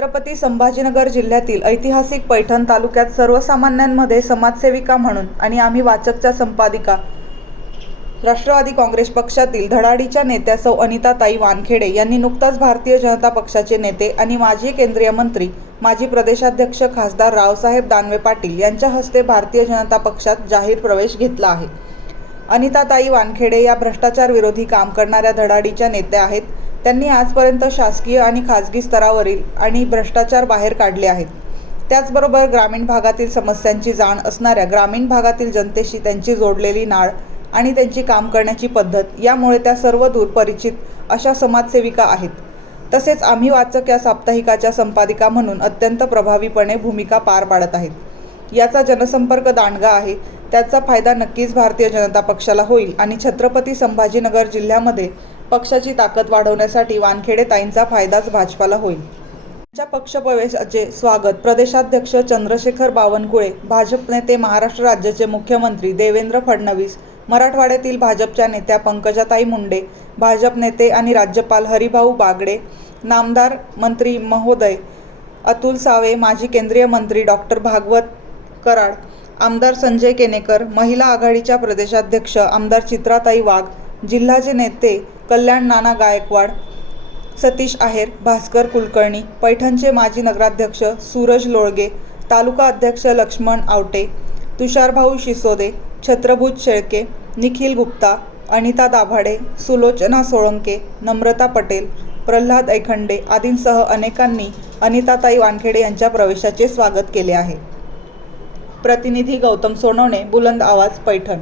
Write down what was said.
छत्रपती संभाजीनगर जिल्ह्यातील ऐतिहासिक पैठण तालुक्यात सर्वसामान्यांमध्ये समाजसेविका म्हणून आणि आम्ही वाचकच्या संपादिका राष्ट्रवादी काँग्रेस पक्षातील धडाडीच्या नेत्या सौ अनिताताई वानखेडे यांनी नुकताच भारतीय जनता पक्षाचे नेते आणि माजी केंद्रीय मंत्री माजी प्रदेशाध्यक्ष खासदार रावसाहेब दानवे पाटील यांच्या हस्ते भारतीय जनता पक्षात जाहीर प्रवेश घेतला आहे. अनिताताई वानखेडे या भ्रष्टाचार विरोधी काम करणाऱ्या धडाडीच्या नेत्या आहेत. त्यांनी आजपर्यंत शासकीय आणि खाजगी स्तरावरील आणि भ्रष्टाचार बाहेर काढले आहेत. त्याचबरोबर ग्रामीण भागातील समस्यांची जाण असणाऱ्या ग्रामीण भागातील जनतेशी त्यांची जोडलेली नाळ आणि त्यांची काम करण्याची पद्धत यामुळे त्या सर्व दूर परिचित अशा समाजसेविका आहेत. तसेच आम्ही वाचक या साप्ताहिकाच्या संपादिका म्हणून अत्यंत प्रभावीपणे भूमिका पार पाडत आहेत. याचा जनसंपर्क दांडगा आहे. त्याचा फायदा नक्कीच भारतीय जनता पक्षाला होईल आणि छत्रपती संभाजीनगर जिल्ह्यामध्ये पक्षाची ताकद वाढवण्यासाठी वानखेडे ताईंचा फायदाच भाजपाला होईल. त्यांच्या पक्षप्रवेशाचे स्वागत प्रदेशाध्यक्ष चंद्रशेखर बावनकुळे भाजप नेते महाराष्ट्र राज्याचे मुख्यमंत्री देवेंद्र फडणवीस मराठवाड्यातील भाजपच्या नेत्या पंकजाताई मुंडे भाजप नेते आणि राज्यपाल हरिभाऊ बागडे नामदार मंत्री महोदय अतुल सावे माजी केंद्रीय मंत्री डॉक्टर भागवत कराड आमदार संजय केनेकर महिला आघाडीच्या प्रदेशाध्यक्ष आमदार चित्राताई वाघ जिल्हाचे नेते कल्याण नाना गायकवाड सतीश आहेर भास्कर कुलकर्णी पैठणचे माजी नगराध्यक्ष सूरज लोळगे तालुका अध्यक्ष लक्ष्मण आवटे तुषारभाऊ शिसोदे छत्रभूत शेळके निखिल गुप्ता अनिता दाभाडे सुलोचना सोळंके नम्रता पटेल प्रल्हाद ऐखंडे आदींसह अनेकांनी अनिताताई वानखेडे यांच्या प्रवेशाचे स्वागत केले आहे. प्रतिनिधी गौतम सोनवणे बुलंद आवाज पैठण.